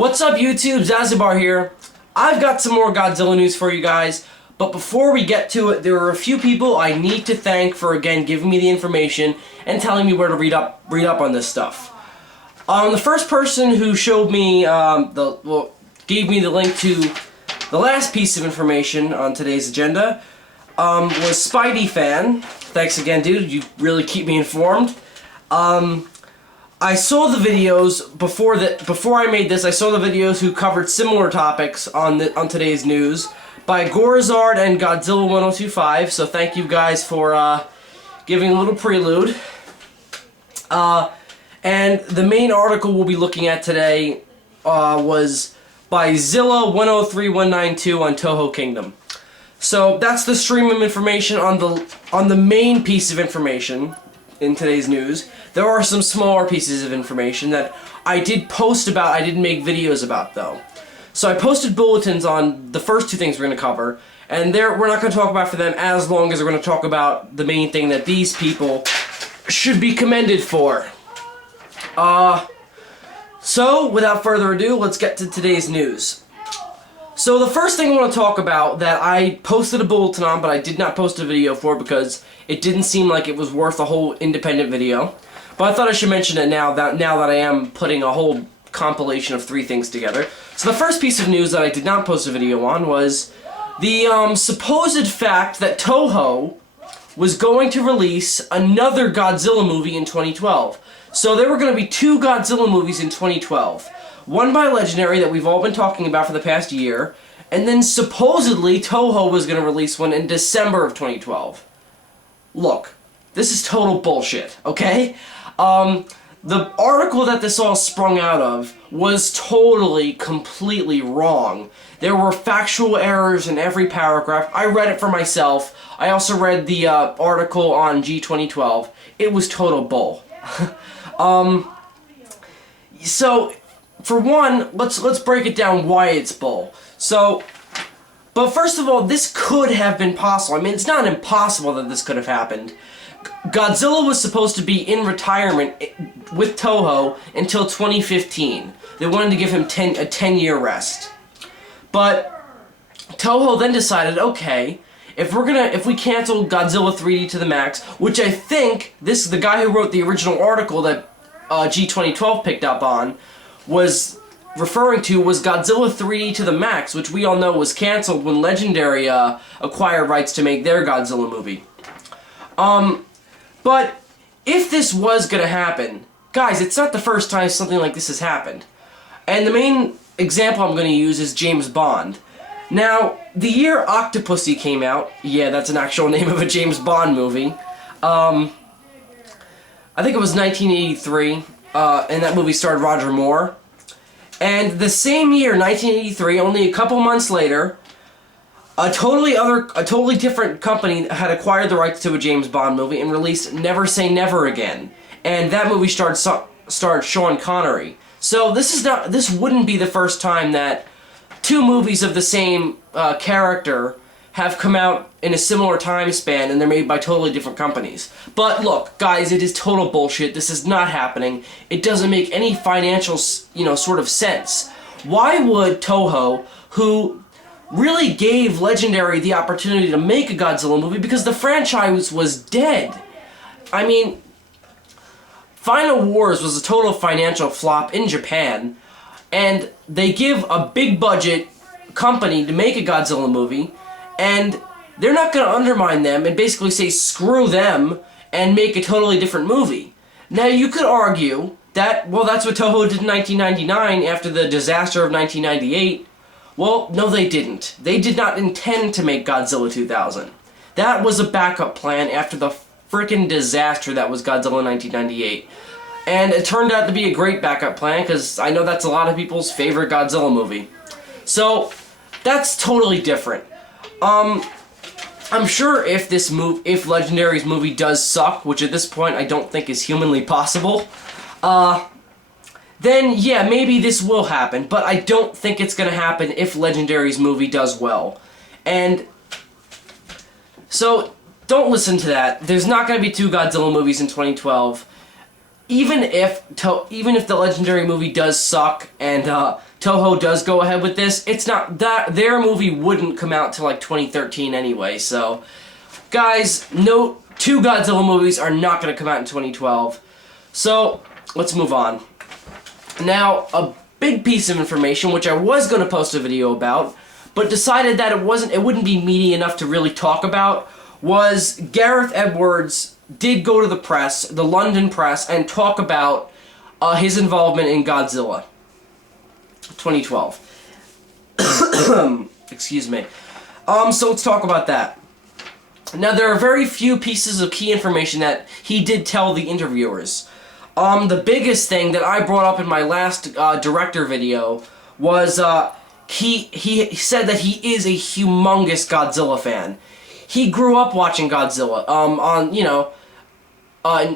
What's up YouTube, Zazubaar here. I've got some more Godzilla news for you guys, but before we get to it, there are a few people I need to thank for again giving me the information and telling me where to read up on this stuff. The first person who showed me, gave me the link to the last piece of information on today's agenda was Spidey Fan. Thanks again, dude. You really keep me informed. I saw the videos before I made this. I saw the videos who covered similar topics on today's news by Gorzard and Godzilla 1025. So thank you guys for giving a little prelude. And the main article we'll be looking at today was by Zilla 103192 on Toho Kingdom. So that's the stream of information on the main piece of information in today's news. There are some smaller pieces of information that I did post about, I didn't make videos about though. So I posted bulletins on the first two things we're going to cover, and we're not going to talk about for them as long as we're going to talk about the main thing that these people should be commended for. So without further ado, let's get to today's news. So the first thing I want to talk about that I posted a bulletin on, but I did not post a video for because it didn't seem like it was worth a whole independent video. But I thought I should mention it now that I am putting a whole compilation of 3 things together. So the first piece of news that I did not post a video on was the supposed fact that Toho was going to release another Godzilla movie in 2012. So there were going to be 2 Godzilla movies in 2012. One by Legendary that we've all been talking about for the past year, and then supposedly Toho was going to release one in December of 2012. Look, this is total bullshit, okay? The article that this all sprung out of was totally, completely wrong. There were factual errors in every paragraph. I read it for myself. I also read the article on G2012. It was total bull. So, for one, let's break it down why it's bull. So, but first of all, this could have been possible. I mean, it's not impossible that this could have happened. Godzilla was supposed to be in retirement with Toho until 2015. They wanted to give him a 10-year rest. But Toho then decided, okay, if we cancel Godzilla 3D to the max, which I think the guy who wrote the original article that G2012 picked up on was referring to was Godzilla 3D to the max, which we all know was canceled when Legendary acquired rights to make their Godzilla movie. But if this was gonna happen, guys, it's not the first time something like this has happened. And the main example I'm gonna use is James Bond. Now, the year Octopussy came out, yeah, that's an actual name of a James Bond movie. I think it was 1983, and that movie starred Roger Moore. And the same year, 1983, only a couple months later, a totally different company had acquired the rights to a James Bond movie and released Never Say Never Again. And that movie starred Sean Connery. So this wouldn't be the first time that 2 movies of the same character have come out in a similar time span, and they're made by totally different companies. But look, guys, it is total bullshit. This is not happening. It doesn't make any financial, sort of sense. Why would Toho, who really gave Legendary the opportunity to make a Godzilla movie because the franchise was dead? I mean, Final Wars was a total financial flop in Japan, and they give a big budget company to make a Godzilla movie, and they're not going to undermine them and basically say screw them and make a totally different movie. Now you could argue that, well, that's what Toho did in 1999 after the disaster of 1998. Well, no they didn't. They did not intend to make Godzilla 2000. That was a backup plan after the frickin' disaster that was Godzilla 1998. And it turned out to be a great backup plan, because I know that's a lot of people's favorite Godzilla movie. So, that's totally different. I'm sure if Legendary's movie does suck, which at this point I don't think is humanly possible, then yeah, maybe this will happen, but I don't think it's gonna happen if Legendary's movie does well. And so, don't listen to that. There's not gonna be 2 Godzilla movies in 2012. Even if the Legendary movie does suck and Toho does go ahead with this, it's not that their movie wouldn't come out till like 2013 anyway. So, guys, note 2 Godzilla movies are not going to come out in 2012. So, let's move on. Now, a big piece of information, which I was going to post a video about, but decided that it wouldn't be meaty enough to really talk about, was Gareth Edwards did go to the press, the London press, and talk about his involvement in Godzilla 2012. Excuse me. So let's talk about that. Now, there are very few pieces of key information that he did tell the interviewers. The biggest thing that I brought up in my last director video was he said that he is a humongous Godzilla fan. He grew up watching Godzilla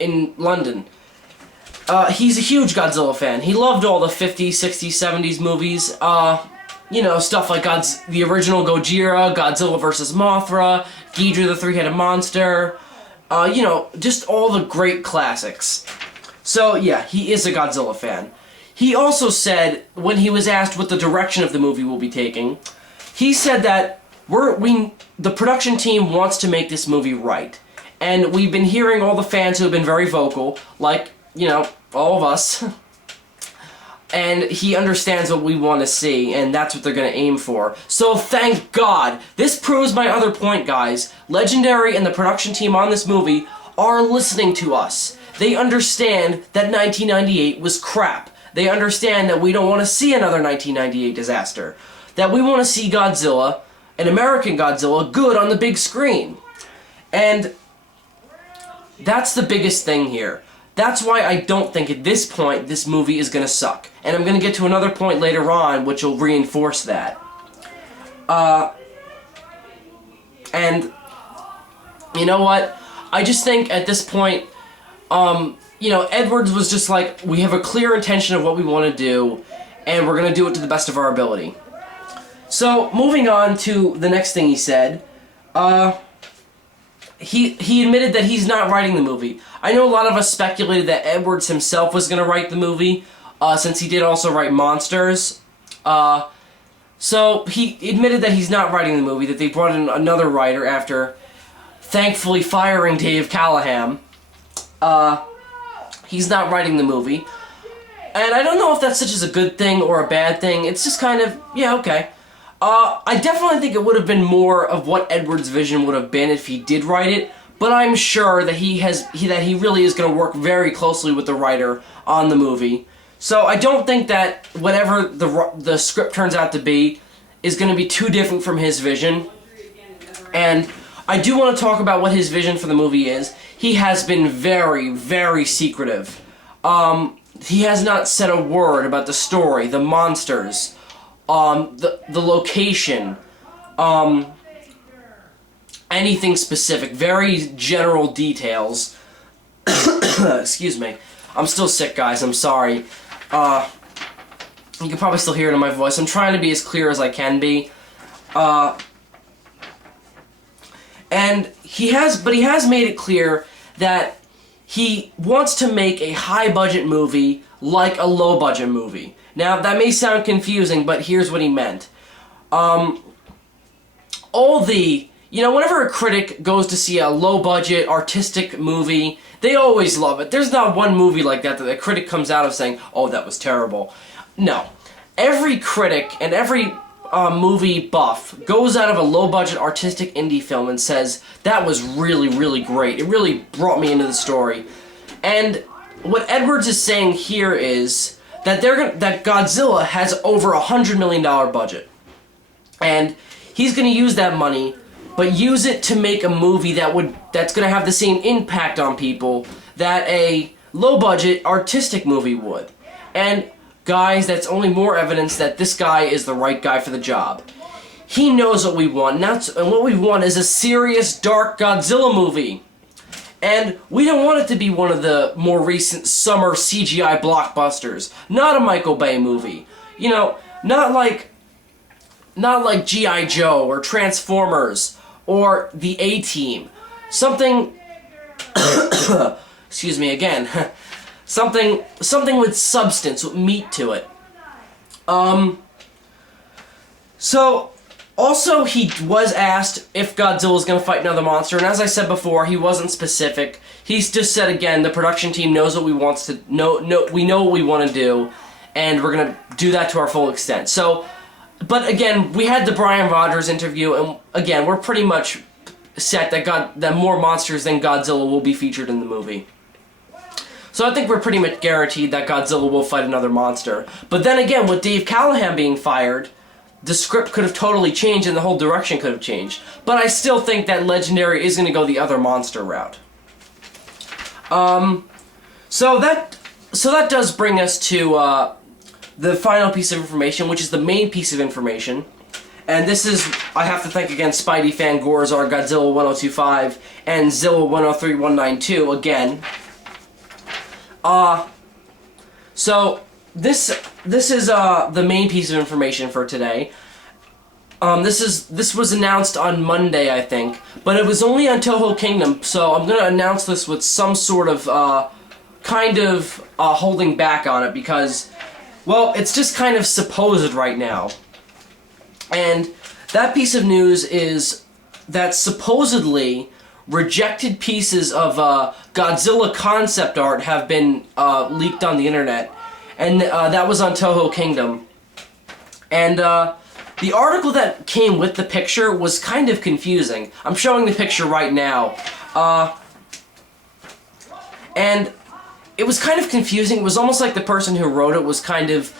in London. He's a huge Godzilla fan. He loved all the 50s, 60s, 70s movies. Stuff like the original Gojira, Godzilla vs. Mothra, Ghidorah the Three-Headed Monster. Just all the great classics. So, yeah, he is a Godzilla fan. He also said, when he was asked what the direction of the movie will be taking, he said that the production team wants to make this movie right. And we've been hearing all the fans who have been very vocal, like, all of us. And he understands what we want to see, and that's what they're going to aim for. So thank God. This proves my other point, guys. Legendary and the production team on this movie are listening to us. They understand that 1998 was crap. They understand that we don't want to see another 1998 disaster. That we want to see Godzilla, an American Godzilla, good on the big screen. And that's the biggest thing here. That's why I don't think at this point this movie is going to suck. And I'm going to get to another point later on which will reinforce that. And you know what? I just think at this point, Edwards was just like, we have a clear intention of what we want to do, and we're going to do it to the best of our ability. So, moving on to the next thing he said, he admitted that he's not writing the movie. I know a lot of us speculated that Edwards himself was going to write the movie, since he did also write Monsters. So he admitted that he's not writing the movie, that they brought in another writer after thankfully firing Dave Callahan. He's not writing the movie. And I don't know if that's such as a good thing or a bad thing. It's just kind of, yeah, okay. I definitely think it would have been more of what Edwards' vision would have been if he did write it, but I'm sure that he really is going to work very closely with the writer on the movie. So I don't think that whatever the script turns out to be is going to be too different from his vision. And I do want to talk about what his vision for the movie is. He has been very, very secretive. He has not said a word about the story, the monsters, the location, anything specific, very general details. Excuse me. I'm still sick, guys. I'm sorry. You can probably still hear it in my voice. I'm trying to be as clear as I can be. And he has made it clear that he wants to make a high-budget movie like a low-budget movie. Now, that may sound confusing, but here's what he meant. Whenever a critic goes to see a low-budget, artistic movie, they always love it. There's not one movie like that a critic comes out of saying, oh, that was terrible. No. Every critic and every movie buff goes out of a low-budget, artistic indie film and says, that was really, really great. It really brought me into the story. And what Edwards is saying here is that that Godzilla has over $100 million budget. And he's going to use that money, but use it to make a movie that's going to have the same impact on people that a low-budget, artistic movie would. And guys, that's only more evidence that this guy is the right guy for the job. He knows what we want, and what we want is a serious, dark Godzilla movie. And we don't want it to be one of the more recent summer CGI blockbusters. Not a Michael Bay movie. Not like G.I. Joe or Transformers or The A-Team. Something... excuse me again. Something with substance, with meat to it. So, also he was asked if Godzilla was going to fight another monster, and as I said before, he wasn't specific. He's just said again, the production team knows what we wants to we know what we want to do, and we're going to do that to our full extent. So, but again, we had the Brian Rogers interview, and again, we're pretty much set that more monsters than Godzilla will be featured in the movie. So I think we're pretty much guaranteed that Godzilla will fight another monster. But then again, with Dave Callahan being fired, the script could have totally changed and the whole direction could have changed. But I still think that Legendary is going to go the other monster route. So that does bring us to the final piece of information, which is the main piece of information. And this is, I have to thank again Spidey Fan Gorzar, Godzilla 1025, and Zilla 103192 again. So this is the main piece of information for today. This was announced on Monday, I think, but it was only on Toho Kingdom, so I'm gonna announce this with some sort of holding back on it because, well, it's just kind of supposed right now. And that piece of news is that supposedly rejected pieces of Godzilla concept art have been leaked on the internet, and that was on Toho Kingdom. And the article that came with the picture was kind of confusing. I'm showing the picture right now. And it was kind of confusing. It was almost like the person who wrote it was kind of,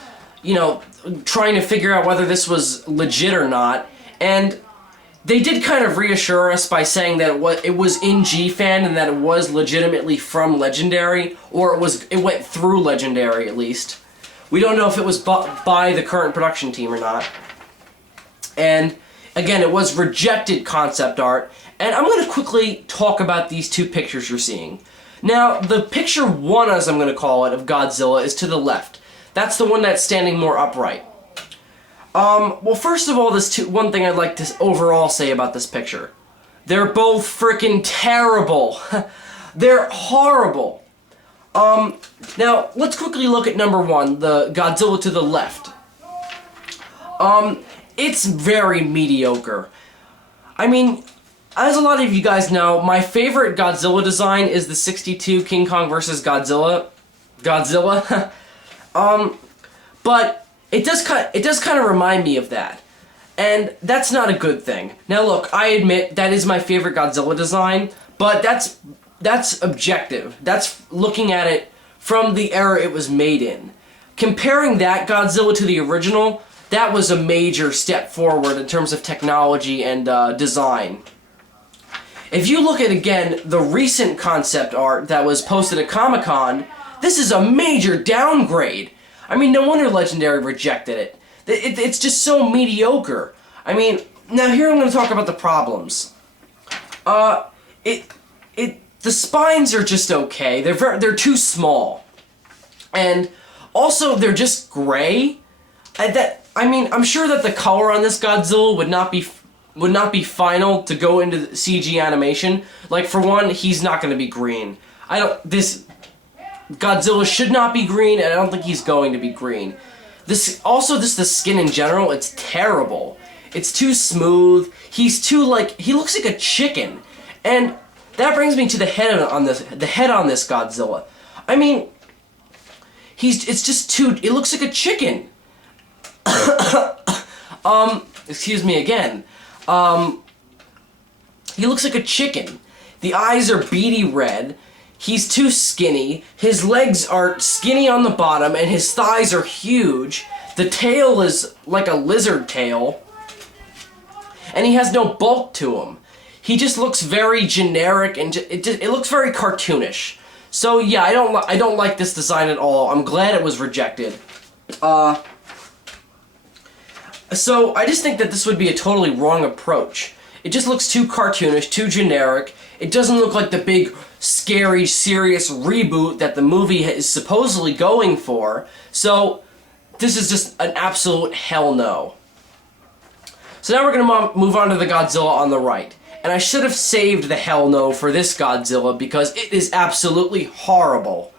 you know, trying to figure out whether this was legit or not. And they did kind of reassure us by saying that it was in G-Fan and that it was legitimately from Legendary, or it went through Legendary at least. We don't know if it was by the current production team or not. And again, it was rejected concept art. And I'm going to quickly talk about these two pictures you're seeing. Now, the picture one, as I'm going to call it, of Godzilla is to the left. That's the one that's standing more upright. Well, first of all, one thing I'd like to overall say about this picture. They're both freaking terrible. They're horrible. Now, let's quickly look at number one, the Godzilla to the left. It's very mediocre. I mean, as a lot of you guys know, my favorite Godzilla design is the 62 King Kong vs. Godzilla. But it does kind of remind me of that. And that's not a good thing. Now look, I admit that is my favorite Godzilla design, but that's objective. That's looking at it from the era it was made in. Comparing that Godzilla to the original, that was a major step forward in terms of technology and design. If you look at, again, the recent concept art that was posted at Comic-Con, this is a major downgrade. I mean, no wonder Legendary rejected it. It's just so mediocre. I mean, now here I'm going to talk about the problems. The spines are just okay. They're too small. And also, they're just gray. I mean, I'm sure that the color on this Godzilla would not be final to go into the CG animation. Like, for one, he's not going to be green. This Godzilla should not be green, and I don't think he's going to be green. The skin in general, it's terrible. It's too smooth. He looks like a chicken. And that brings me to the head on this Godzilla. I mean, it looks like a chicken. Excuse me again. He looks like a chicken. The eyes are beady red. He's too skinny. His legs are skinny on the bottom, and his thighs are huge. The tail is like a lizard tail. And he has no bulk to him. He just looks very generic, and it looks very cartoonish. So yeah, I don't like this design at all. I'm glad it was rejected. So I just think that this would be a totally wrong approach. It just looks too cartoonish, too generic. It doesn't look like the big, scary, serious reboot that the movie is supposedly going for. So this is just an absolute hell no. So now we're going to move on to the Godzilla on the right. And I should have saved the hell no for this Godzilla because it is absolutely horrible.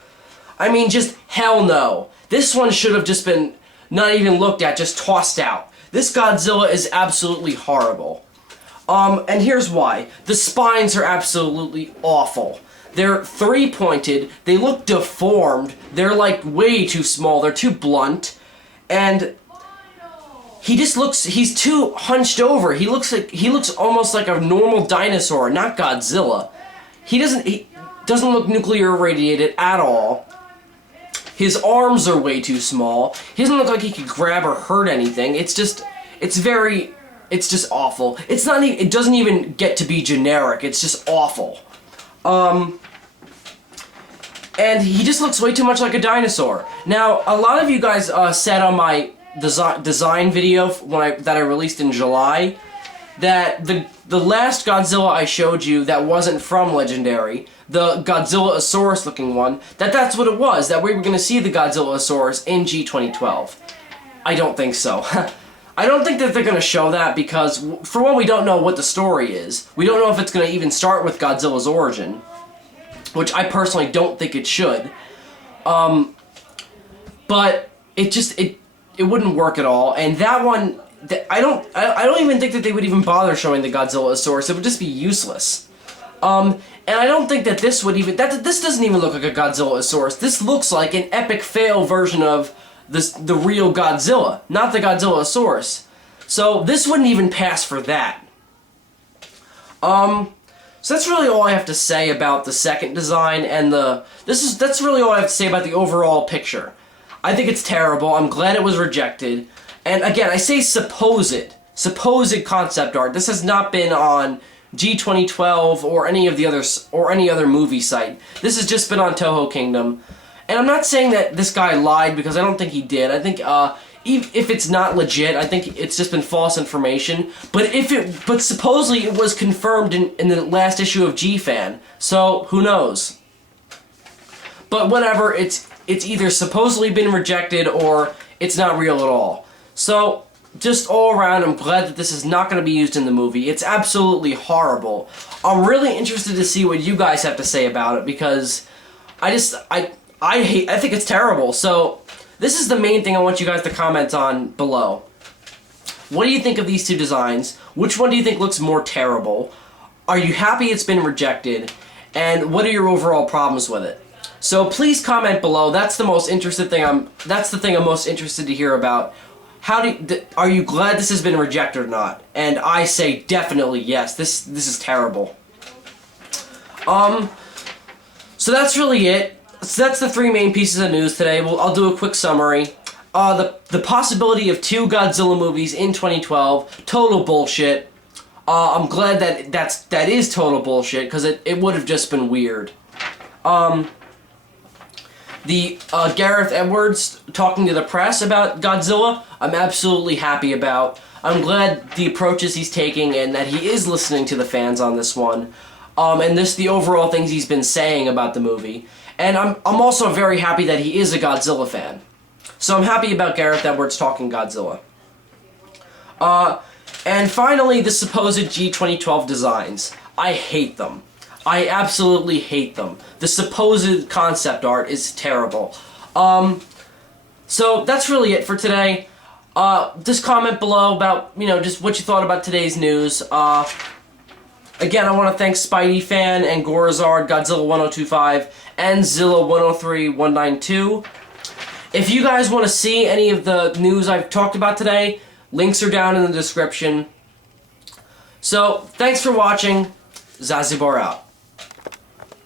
I mean, just hell no. This one should have just been not even looked at, just tossed out. This Godzilla is absolutely horrible. And here's why. The spines are absolutely awful. They're three-pointed, they look deformed, they're like way too small, they're too blunt, and he's too hunched over. He looks almost like a normal dinosaur, not Godzilla. He doesn't look nuclear irradiated at all. His arms are way too small. He doesn't look like he could grab or hurt anything. It's just awful. It doesn't even get to be generic. It's just awful. And he just looks way too much like a dinosaur. Now, a lot of you guys said on my design video that I released in July that the last Godzilla I showed you that wasn't from Legendary, the Godzilla-asaurus looking one, that's what it was, that we were going to see the Godzilla-asaurus in G2012. I don't think so. I don't think that they're going to show that because, for one, we don't know what the story is. We don't know if it's going to even start with Godzilla's origin, which I personally don't think it should. But it wouldn't work at all. And that one, I don't even think that they would even bother showing the Godzilla-asaurus. It would just be useless. And I don't think that this would even, this doesn't even look like a Godzilla-asaurus. This looks like an epic fail version of the real Godzilla, not the Godzilla-asaurus. So this wouldn't even pass for that. So that's really all I have to say about the second design, and that's really all I have to say about the overall picture. I think it's terrible. I'm glad it was rejected. And again, I say supposed concept art. This has not been on G2012 or any other movie site. This has just been on Toho Kingdom. And I'm not saying that this guy lied, because I don't think he did. I think if it's not legit, I think it's just been false information. But supposedly it was confirmed in the last issue of G-Fan. So who knows? But whatever, it's either supposedly been rejected or it's not real at all. So just all around, I'm glad that this is not going to be used in the movie. It's absolutely horrible. I'm really interested to see what you guys have to say about it, because I think it's terrible. So this is the main thing I want you guys to comment on below. What do you think of these two designs? Which one do you think looks more terrible? Are you happy it's been rejected? And what are your overall problems with it? So please comment below. That's the most interested thing. That's the thing I'm most interested to hear about. Are you glad this has been rejected or not? And I say definitely yes. This is terrible. So that's really it. So that's the three main pieces of news today. I'll do a quick summary. The possibility of 2 Godzilla movies in 2012, total bullshit. I'm glad that is total bullshit, because it would have just been weird. The Gareth Edwards talking to the press about Godzilla, I'm absolutely happy about. I'm glad the approaches he's taking and that he is listening to the fans on this one. And the overall things he's been saying about the movie. And I'm also very happy that he is a Godzilla fan. So I'm happy about Gareth Edwards talking Godzilla. And finally, the supposed G2012 designs. I hate them. I absolutely hate them. The supposed concept art is terrible. So that's really it for today. Just comment below about, just what you thought about today's news. Again, I want to thank Spidey Fan and Gorazard, Godzilla 1025, and Zilla 103192. If you guys want to see any of the news I've talked about today, links are down in the description. So, thanks for watching. Zazubaar out.